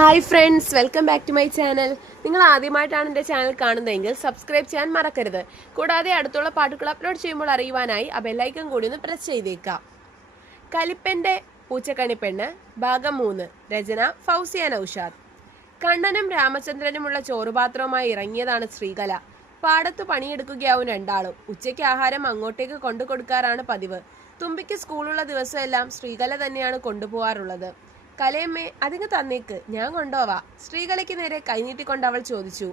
Hi friends welcome back to my channel നിങ്ങൾ ആദ്യമായിട്ടാണ് എന്റെ ചാനൽ കാണുന്നതെങ്കിൽ സബ്സ്ക്രൈബ് ചെയ്യാൻ മറക്കരുത്. കൂടാതെ അടുത്തുള്ള പാട്ടുകൾ അപ്ലോഡ് ചെയ്യുമ്പോൾ അറിയുവാനായി ആ ബെല്ലൈക്കൺ കൂടി ഒന്ന് പ്രസ് ചെയ്തേക്കാം കലിപ്പന്റെ പൂച്ചക്കണിപ്പെണ്ണ് ഭാഗം മൂന്ന് രചന ഫൗസിയ നൌഷാദ്. കണ്ണനും രാമചന്ദ്രനുമുള്ള ചോറുപാത്രവുമായി ഇറങ്ങിയതാണ് ശ്രീകല. പാടത്ത് പണിയെടുക്കുകയാവും രണ്ടാളും. ഉച്ചയ്ക്ക് ആഹാരം അങ്ങോട്ടേക്ക് കൊണ്ടു കൊടുക്കാറാണ് പതിവ്. തുമ്പിക്ക് സ്കൂളുള്ള ദിവസമെല്ലാം ശ്രീകല തന്നെയാണ് കൊണ്ടുപോകാറുള്ളത്. കലയമ്മേ അതിങ്ങ് തന്നേക്ക്. ഞാൻ കൊണ്ടുപോവാ. ശ്രീകലയ്ക്ക് നേരെ കൈനീട്ടിക്കൊണ്ട് അവൾ ചോദിച്ചു.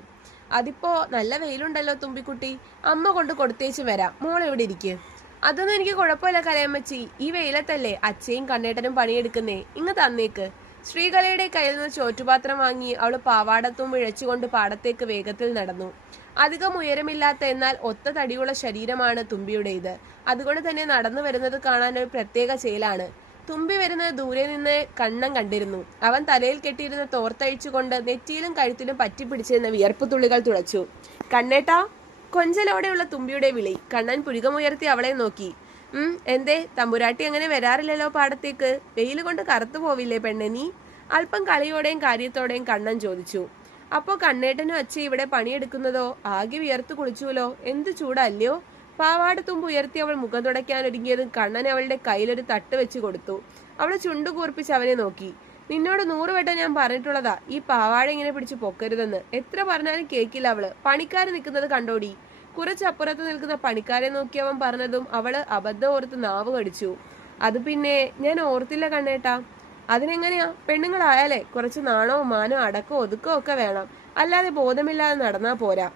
അതിപ്പോ നല്ല വെയിലുണ്ടല്ലോ തുമ്പിക്കുട്ടി. അമ്മ കൊണ്ട് കൊടുത്തേച്ച് വരാം. ഇവിടെ ഇരിക്ക്? അതൊന്നും എനിക്ക് കുഴപ്പമില്ല കലയമ്മച്ചി. ഈ വെയിലത്തല്ലേ അച്ഛയും കണ്ണേട്ടനും പണിയെടുക്കുന്നേ. ഇങ്ങ് തന്നേക്ക്. ശ്രീകലയുടെ കയ്യിൽ നിന്ന് ചോറ്റുപാത്രം വാങ്ങി അവൾ പാവാടത്തും ഇഴച്ചുകൊണ്ട് പാടത്തേക്ക് വേഗത്തിൽ നടന്നു. അധികം ഉയരമില്ലാത്ത എന്നാൽ ഒത്ത തടിയുള്ള ശരീരമാണ് തുമ്പിയുടേത്. അതുകൊണ്ട് തന്നെ നടന്നു വരുന്നത് കാണാൻ ഒരു പ്രത്യേക ചേലാണ്. തുമ്പി വരുന്നത് ദൂരെ നിന്ന് കണ്ണം കണ്ടിരുന്നു. അവൻ തലയിൽ കെട്ടിയിരുന്ന തോർത്തഴിച്ചുകൊണ്ട് നെറ്റിയിലും കഴുത്തിലും പറ്റിപ്പിടിച്ചിരുന്ന വിയർപ്പ് തുള്ളികൾ തുളച്ചു കണ്ണേട്ടാ കൊഞ്ചലോടെയുള്ള തുമ്പിയുടെ വിളി. കണ്ണൻ പുരികമുയർത്തി അവളെ നോക്കി. ഉം എന്തേ തമ്പുരാട്ടി അങ്ങനെ വരാറില്ലല്ലോ പാടത്തേക്ക്? വെയിൽ കൊണ്ട് കറുത്തു പോവില്ലേ പെണ്ണെ നീ അല്പം കളിയോടെയും കാര്യത്തോടെയും കണ്ണൻ ചോദിച്ചു. അപ്പോ കണ്ണേട്ടനും അച്ഛ ഇവിടെ പണിയെടുക്കുന്നതോ? ആകെ വിയർത്തു കുളിച്ചുവല്ലോ. എന്ത് ചൂടല്ലയോ? പാവാട തുമ്പ് ഉയർത്തി അവൾ മുഖം തുടയ്ക്കാൻ ഒരുങ്ങിയതും കണ്ണൻ അവളുടെ കയ്യിലൊരു തട്ട് വെച്ച് കൊടുത്തു. അവൾ ചുണ്ടു കൂർപ്പിച്ച് അവനെ നോക്കി. നിന്നോട് നൂറ് വട്ടം ഞാൻ പറഞ്ഞിട്ടുള്ളതാ ഈ പാവാട ഇങ്ങനെ പിടിച്ച് പൊക്കരുതെന്ന്. എത്ര പറഞ്ഞാലും കേക്കില്ല അവൾ. പണിക്കാർ നിൽക്കുന്നത് കണ്ടോടി? കുറച്ചപ്പുറത്ത് നിൽക്കുന്ന പണിക്കാരെ നോക്കി അവൻ പറഞ്ഞതും അവൾ അബദ്ധം ഓർത്ത് നാവ് കടിച്ചു. അത് പിന്നെ ഞാൻ ഓർത്തില്ല കണ്ണേട്ടാ. അതിനെങ്ങനെയാ? പെണ്ണുങ്ങളായാലേ കുറച്ച് നാണോ മാനോ അടക്കോ ഒതുക്കോ ഒക്കെ വേണം. അല്ലാതെ ബോധമില്ലാതെ നടന്നാ പോരാ.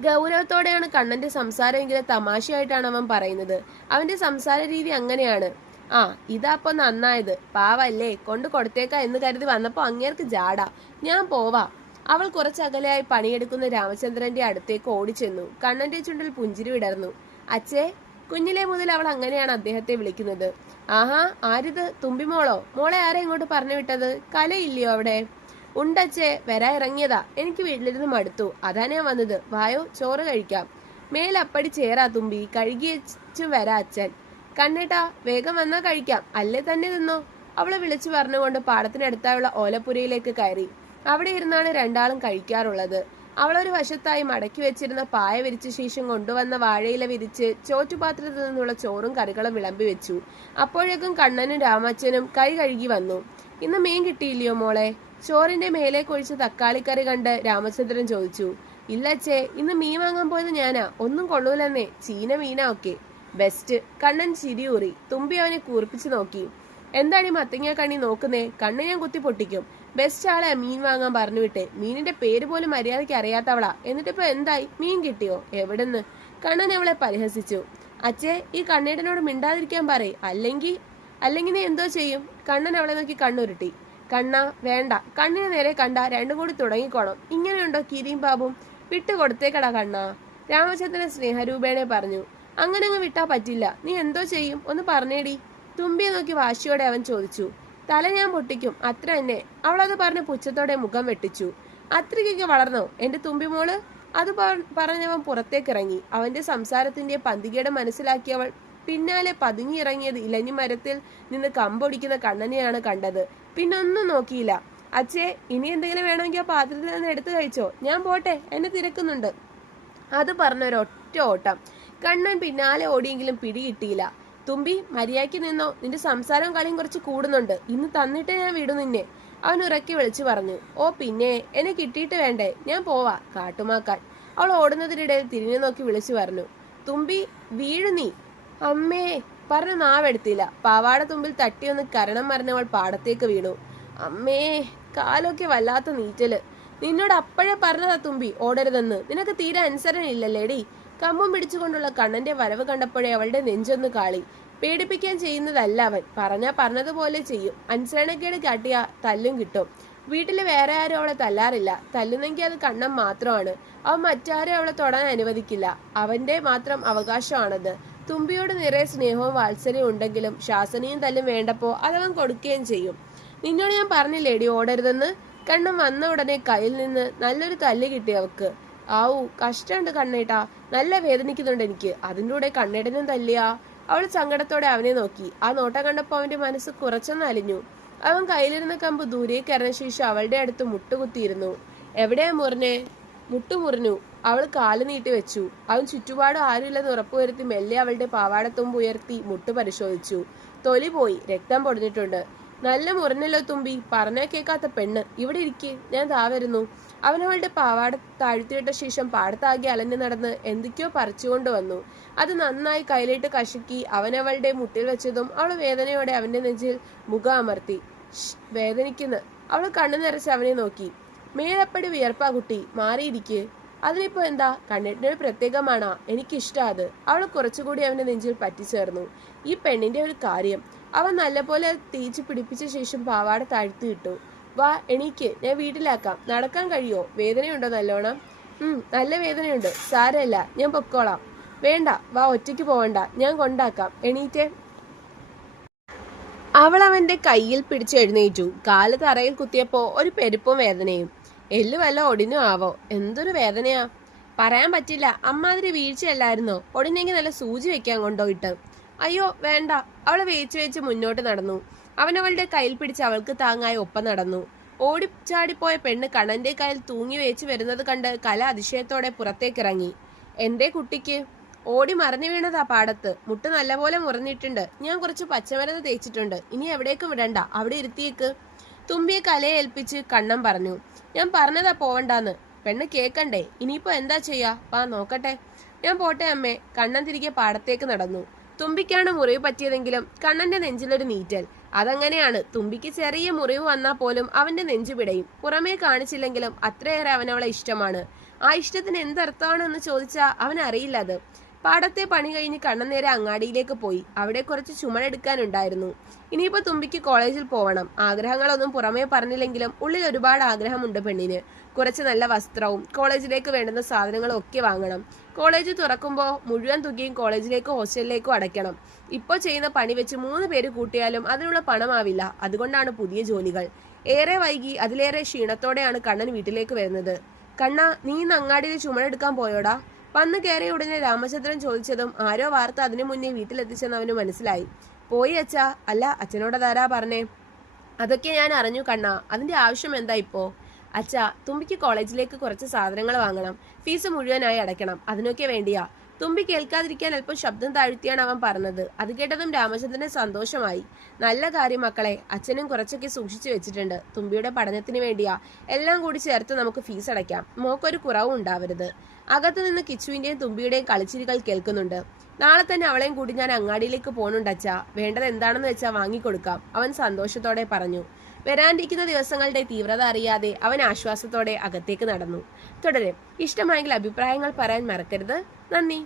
ഗൗരവത്തോടെയാണ് കണ്ണന്റെ സംസാരമെങ്കിലും തമാശയായിട്ടാണ് അവൻ പറയുന്നത്. അവന്റെ സംസാര രീതി അങ്ങനെയാണ്. ആ ഇതാപ്പോ നന്നായത്. പാവല്ലേ കൊണ്ട് കൊടുത്തേക്ക എന്ന് കരുതി വന്നപ്പോ അങ്ങേർക്ക് ജാട ഞാൻ പോവാ. അവൾ കുറച്ചകലെയായി പണിയെടുക്കുന്ന രാമചന്ദ്രന്റെ അടുത്തേക്ക് ഓടിച്ചെന്നു. കണ്ണന്റെ ചുണ്ടിൽ പുഞ്ചിരി വിടർന്നു. അച്ഛേ കുഞ്ഞിലെ മുതൽ അവൾ അങ്ങനെയാണ് അദ്ദേഹത്തെ വിളിക്കുന്നത്. ആഹാ ആരിത്? തുമ്പിമോളോ? മോളെ ആരെ ഇങ്ങോട്ട് പറഞ്ഞു വിട്ടത് കലയില്ലയോ അവിടെ? ഉണ്ടച്ചേ വരാ ഇറങ്ങിയതാ. എനിക്ക് വീട്ടിലിരുന്ന് മടുത്തു. അതാ ഞാൻ വന്നത്. വായോ ചോറ് കഴിക്കാം. മേലപ്പടി ചേരാ തുമ്പി. കഴുകിയച്ചു വരാ അച്ഛൻ. കണ്ണേട്ടാ വേഗം വന്നാ കഴിക്കാം. അല്ലേ തന്നെ നിന്നോ? അവളെ വിളിച്ചു പറഞ്ഞുകൊണ്ട് പാടത്തിനടുത്തായുള്ള ഓലപ്പുരയിലേക്ക് കയറി. അവിടെ ഇരുന്നാണ് രണ്ടാളും കഴിക്കാറുള്ളത്. അവളൊരു വശത്തായി മടക്കി വെച്ചിരുന്ന പായ വിരിച്ച ശേഷം കൊണ്ടുവന്ന വാഴയില വിരിച്ച് ചോറ്റുപാത്രത്തിൽ നിന്നുള്ള ചോറും കറികളും വിളമ്പി വെച്ചു. അപ്പോഴേക്കും കണ്ണനും രാമച്ചനും കൈ കഴുകി വന്നു. ഇന്ന് മീൻ കിട്ടിയില്ലയോ മോളെ? ചോറിന്റെ മേലെ കൊഴിച്ച തക്കാളിക്കറി കണ്ട് രാമചന്ദ്രൻ ചോദിച്ചു ഇല്ലച്ചേ ഇന്ന് മീൻ വാങ്ങാൻ പോയത് ഞാനാ. ഒന്നും കൊള്ളൂലെന്നേ. ചീന മീനാ ഒക്കെ. ബെസ്റ്റ്. കണ്ണൻ ചിരിയൂറി തുമ്പി അവനെ കൂർപ്പിച്ചു നോക്കി. എന്താണ് ഈ മത്തങ്ങ കണ്ണി നോക്കുന്നേ? കണ്ണ് ഞാൻ കുത്തി പൊട്ടിക്കും. ബെസ്റ്റ് ആളെ മീൻ വാങ്ങാൻ പറഞ്ഞു വിട്ടെ. മീനിന്റെ പേര് പോലും മര്യാദയ്ക്ക് അറിയാത്തവളാ. എന്നിട്ടിപ്പോ എന്തായി? മീൻ കിട്ടിയോ? എവിടെന്ന്? കണ്ണൻ അവളെ പരിഹസിച്ചു. അച്ഛേ ഈ കണ്ണേടനോട് മിണ്ടാതിരിക്കാൻ പറയ്. അല്ലെങ്കിൽ അല്ലെങ്കിൽ നീ എന്തോ ചെയ്യും? കണ്ണൻ അവളെ നോക്കി കണ്ണുരുട്ടി. കണ്ണ വേണ്ട. കണ്ണിന് നേരെ കണ്ട രണ്ടും കൂടി തുടങ്ങിക്കോണം. ഇങ്ങനെയുണ്ടോ കിരീം ബാബും വിട്ടു കൊടുത്തേക്കടാ കണ്ണ. രാമചന്ദ്രൻ സ്നേഹരൂപേണെ പറഞ്ഞു. അങ്ങനെ അങ്ങ് വിട്ടാ പറ്റില്ല. നീ എന്തോ ചെയ്യും? ഒന്ന് പറഞ്ഞേടി. തുമ്പിയെ നോക്കി വാശിയോടെ അവൻ ചോദിച്ചു. തല ഞാൻ പൊട്ടിക്കും. അത്ര തന്നെ. അവളത് പറഞ്ഞ് പുച്ഛത്തോടെ മുഖം വെട്ടിച്ചു. അത്രയ്ക്കൊക്കെ വളർന്നോ? എന്റെ തുമ്പിമോൾ അത് പറഞ്ഞവൻ പുറത്തേക്കിറങ്ങി. അവന്റെ സംസാരത്തിന്റെ പന്തികേട് മനസ്സിലാക്കിയവൾ പിന്നാലെ പതുങ്ങിയിറങ്ങിയത് ഇലഞ്ഞി മരത്തിൽ നിന്ന് കമ്പൊടിക്കുന്ന കണ്ണനെയാണ് കണ്ടത്. പിന്നെ ഒന്നും നോക്കിയില്ല. അച്ഛേ ഇനി എന്തെങ്കിലും വേണമെങ്കിൽ ആ പാത്രത്തിൽ നിന്ന് എടുത്തു കഴിച്ചോ? ഞാൻ പോട്ടെ എന്നെ തിരക്കുന്നുണ്ട്. അത് പറഞ്ഞൊരൊറ്റ ഓട്ടം. കണ്ണൻ പിന്നാലെ ഓടിയെങ്കിലും പിടികിട്ടിയില്ല. തുമ്പി മര്യാദയ്ക്ക് നിന്നോ. നിന്റെ സംസാരം കളിയും കുറച്ച് കൂടുന്നുണ്ട്. ഇന്ന് തന്നിട്ടേ ഞാൻ വിടും നിന്നെ. അവൻ ഉറക്കി വിളിച്ചു പറഞ്ഞു. ഓ പിന്നെ എന്നെ കിട്ടിയിട്ട് വേണ്ടേ? ഞാൻ പോവാ കാട്ടുമാക്കാൻ. അവൾ ഓടുന്നതിനിടയിൽ തിരിഞ്ഞു നോക്കി വിളിച്ചു പറഞ്ഞു. തുമ്പി വീഴു നീ. അമ്മേ പറഞ്ഞ നാവെടുത്തില്ല. പാവാട തുമ്പിൽ തട്ടിയൊന്ന് കരണം മറിഞ്ഞവൾ പാടത്തേക്ക് വീണു. അമ്മേ കാലൊക്കെ വല്ലാത്ത നീറ്റൽ. നിന്നോട് അപ്പോഴേ പറഞ്ഞതാ തുമ്പി ഓടരുതെന്ന്. നിനക്ക് തീരെ അനുസരണയില്ലല്ലേടി? കമ്പും പിടിച്ചുകൊണ്ടുള്ള കണ്ണന്റെ വരവ് കണ്ടപ്പോഴേ അവളുടെ നെഞ്ചൊന്ന് കാളി. പേടിപ്പിക്കാൻ ചെയ്യുന്നതല്ല അവൻ. പറഞ്ഞാ പറഞ്ഞതുപോലെ ചെയ്യും. അനുസരണക്കേട് കാട്ടിയ തല്ലും കിട്ടും. വീട്ടിൽ വേറെ ആരും അവളെ തല്ലാറില്ല. തല്ലുന്നെങ്കിൽ അത് കണ്ണം മാത്രമാണ്. അവൻ മറ്റാരും അവളെ തൊടാൻ അനുവദിക്കില്ല. അവന്റെ മാത്രം അവകാശമാണത് തുമ്പിയോട് നിറയെ സ്നേഹവും വാത്സല്യം ഉണ്ടെങ്കിലും ശാസനയും തല്ലും വേണ്ടപ്പോ അതവൻ കൊടുക്കുകയും ചെയ്യും. നിന്നോട് ഞാൻ പറഞ്ഞില്ലേടി ഓടരുതെന്ന്? കണ്ണൻ വന്ന ഉടനെ കയ്യിൽ നിന്ന് നല്ലൊരു തല്ല് കിട്ടി അവക്ക്. ആവൂ കഷ്ടമുണ്ട് കണ്ണേട്ടാ. നല്ല വേദനിക്കുന്നുണ്ട് എനിക്ക്. അതിന്റെ കൂടെ കണ്ണേടനും തല്ലിയാ. അവൾ സങ്കടത്തോടെ അവനെ നോക്കി. ആ നോട്ടം കണ്ടപ്പോൾ അവന്റെ മനസ്സ് കുറച്ചൊന്ന് അലിഞ്ഞു. അവൻ കയ്യിലിരുന്ന കമ്പ് ദൂരേക്ക് എറിഞ്ഞ ശേഷം അവളുടെ അടുത്ത് മുട്ടുകുത്തിയിരുന്നു. എവിടെയാ മുറിഞ്ഞേ? മുട്ടുമുറിഞ്ഞു. അവൾ കാൽ നീട്ടി വെച്ചു. അവൻ ചുറ്റുപാടും ആരുമില്ലെന്ന് ഉറപ്പുവരുത്തി മെല്ലെ അവളുടെ പാവാടത്തുമ്പ് ഉയർത്തി മുട്ട് പരിശോധിച്ചു. തൊലി പോയി. രക്തം പൊടിഞ്ഞിട്ടുണ്ട്. നല്ല മുറിഞ്ഞല്ലോ തുമ്പി. പറഞ്ഞ കേൾക്കാത്ത പെണ്ണ്. ഇവിടെ ഇരിക്ക്. ഞാൻ താ വരുന്നു. അവൻ അവളുടെ പാവാട താഴ്ത്തിയിട്ട ശേഷം പാടത്താകെ അലഞ്ഞു നടന്ന് എന്തൊക്കെയോ പറിച്ചുകൊണ്ട് വന്നു. അത് നന്നായി കയ്യിലിട്ട് കശുക്കി അവൻ അവളുടെ മുട്ടിൽ വെച്ചതും അവൾ വേദനയോടെ അവന്റെ നെഞ്ചിൽ മുഖം അമർത്തി. വേദനിക്കുന്നു. അവൾ കണ്ണു നിറച്ച് അവനെ നോക്കി. മേലപ്പടി വിയർപ്പാ കുട്ടി മാറിയിരിക്കെ. അതിനിപ്പോ എന്താ? കണ്ണിട്ടിന് പ്രത്യേകമാണോ. എനിക്കിഷ്ടാ അത്. അവൾ കുറച്ചുകൂടി അവന്റെ നെഞ്ചിൽ പറ്റിച്ചേർന്നു. ഈ പെണ്ണിന്റെ ഒരു കാര്യം. അവൻ നല്ലപോലെ തേച്ച് പിടിപ്പിച്ച ശേഷം പാവാട താഴ്ത്തി ഇട്ടു. വാ എണീക്ക്. ഞാൻ വീട്ടിലാക്കാം. നടക്കാൻ കഴിയോ? വേദനയുണ്ടോ നല്ലോണം? ഉം നല്ല വേദനയുണ്ട്. സാരമില്ല. ഞാൻ പൊക്കോളാം. വേണ്ട. വാ ഒറ്റയ്ക്ക് പോവണ്ട. ഞാൻ കൊണ്ടാക്കാം. എണീറ്റേ. അവൾ അവന്റെ കയ്യിൽ പിടിച്ചെഴുന്നേറ്റു കാൽ തറയിൽ കുത്തിയപ്പോ ഒരു പെരുപ്പും വേദനയും. എല്ല് വല്ല ഒടിഞ്ഞു ആവോ? എന്തൊരു വേദനയാ. പറയാൻ പറ്റില്ല. അമ്മാതിരി വീഴ്ചയല്ലായിരുന്നോ? ഒടിഞ്ഞെങ്കിൽ നല്ല സൂചി വെക്കാൻ കൊണ്ടോ ഇട്ട്. അയ്യോ വേണ്ട. അവൾ വേച്ച് വേച്ച് മുന്നോട്ട് നടന്നു. അവനവളുടെ കയ്യിൽ പിടിച്ച് അവൾക്ക് താങ്ങായി ഒപ്പം നടന്നു. ഓടിച്ചാടിപ്പോയ പെണ്ണ് കണ്ണന്റെ കയ്യിൽ തൂങ്ങി വേച്ച് വരുന്നത് കണ്ട് കല അതിശയത്തോടെ പുറത്തേക്കിറങ്ങി. എന്തേ കുട്ടിക്ക്? ഓടി മറിഞ്ഞു വീണതാ പാടത്ത്. മുട്ട് നല്ലപോലെ മുറിഞ്ഞിട്ടുണ്ട്. ഞാൻ കുറച്ച് പച്ചമരുന്ന് തേച്ചിട്ടുണ്ട്. ഇനി എവിടേക്കും വിടണ്ട. അവിടെ ഇരുത്തിയേക്ക്. തുമ്പിയെ കലയെ ഏൽപ്പിച്ച് കണ്ണം പറഞ്ഞു. ഞാൻ പറഞ്ഞതാ പോവണ്ടാന്ന്. പെണ്ണ് കേക്കണ്ടേ? ഇനിയിപ്പോ എന്താ ചെയ്യാ? വാ നോക്കട്ടെ. ഞാൻ പോട്ടെ അമ്മേ. കണ്ണൻ തിരികെ പാടത്തേക്ക് നടന്നു. തുമ്പിക്കാണ് മുറിവ് പറ്റിയതെങ്കിലും കണ്ണന്റെ നെഞ്ചിലൊരു നീറ്റൽ. അതങ്ങനെയാണ്. തുമ്പിക്ക് ചെറിയ മുറിവ് വന്നാൽ പോലും അവന്റെ നെഞ്ചു പിടയും. പുറമേ കാണിച്ചില്ലെങ്കിലും അത്രയേറെ അവനവളെ ഇഷ്ടമാണ്. ആ ഇഷ്ടത്തിന് എന്തർത്ഥമാണെന്ന് ചോദിച്ചാൽ അവൻ അറിയില്ല അത്. പാടത്തെ പണി കഴിഞ്ഞ് കണ്ണൻ നേരെ അങ്ങാടിയിലേക്ക് പോയി. അവിടെ കുറച്ച് ചുമടെടുക്കാനുണ്ടായിരുന്നു ഇനിയിപ്പോൾ തുമ്പിക്ക് കോളേജിൽ പോവണം. ആഗ്രഹങ്ങളൊന്നും പുറമേ പറഞ്ഞില്ലെങ്കിലും ഉള്ളിൽ ഒരുപാട് ആഗ്രഹമുണ്ട് പെണ്ണിന്. കുറച്ച് നല്ല വസ്ത്രവും കോളേജിലേക്ക് വേണ്ടുന്ന സാധനങ്ങളും ഒക്കെ വാങ്ങണം. കോളേജ് തുറക്കുമ്പോൾ മുഴുവൻ തുകയും കോളേജിലേക്കോ ഹോസ്റ്റലിലേക്കോ അടയ്ക്കണം. ഇപ്പോൾ ചെയ്യുന്ന പണി വെച്ച് മൂന്ന് പേര് കൂട്ടിയാലും അതിനുള്ള പണമാവില്ല. അതുകൊണ്ടാണ് പുതിയ ജോലികൾ. ഏറെ വൈകി അതിലേറെ ക്ഷീണത്തോടെയാണ് കണ്ണൻ വീട്ടിലേക്ക് വരുന്നത്. കണ്ണ നീ ഇന്ന് അങ്ങാടിയിൽ ചുമടെടുക്കാൻ പോയോടാ? വന്ന് കയറിയ ഉടനെ രാമചന്ദ്രൻ ചോദിച്ചതും ആരോ വാർത്ത അതിനു മുന്നേ വീട്ടിലെത്തിച്ചെന്ന് അവന് മനസ്സിലായി. പോയി അച്ഛാ. അല്ല അച്ഛനോടതാരാ പറഞ്ഞേ? അതൊക്കെ ഞാൻ അറിഞ്ഞു കണ്ണ. അതിന്റെ ആവശ്യം എന്താ ഇപ്പോ? അച്ഛാ തുമ്പിക്ക് കോളേജിലേക്ക് കുറച്ച് സാധനങ്ങൾ വാങ്ങണം. ഫീസ് മുഴുവനായി അടയ്ക്കണം. അതിനൊക്കെ വേണ്ടിയാ. തുമ്പി കേൾക്കാതിരിക്കാൻ അല്പം ശബ്ദം താഴ്ത്തിയാണ് അവൻ പറഞ്ഞത്. അത് കേട്ടതും രാമചന്ദ്രന് സന്തോഷമായി. നല്ല കാര്യം മക്കളെ അച്ഛനും കുറച്ചൊക്കെ സൂക്ഷിച്ചു വെച്ചിട്ടുണ്ട്. തുമ്പിയുടെ പഠനത്തിന് വേണ്ടിയാ എല്ലാം കൂടി ചേർത്ത് നമുക്ക് ഫീസ് അടയ്ക്കാം. മോക്കൊരു കുറവും ഉണ്ടാവരുത്. അകത്തു നിന്ന് കിച്ചുവിന്റെയും തുമ്പിയുടെയും കളിച്ചിരികൾ കേൾക്കുന്നുണ്ട്. നാളെ തന്നെ അവളെയും കൂടി ഞാൻ അങ്ങാടിയിലേക്ക് പോകുന്നുണ്ട് അച്ഛാ. വേണ്ടത് എന്താണെന്ന് വെച്ചാൽ വാങ്ങിക്കൊടുക്കാം. അവൻ സന്തോഷത്തോടെ പറഞ്ഞു. വരാനിരിക്കുന്ന ദിവസങ്ങളുടെ തീവ്രത അറിയാതെ അവൻ ആശ്വാസത്തോടെ അകത്തേക്ക് നടന്നു. തുടരും ഇഷ്ടമായെങ്കിൽ അഭിപ്രായങ്ങൾ പറയാൻ മറക്കരുത്. നന്ദി.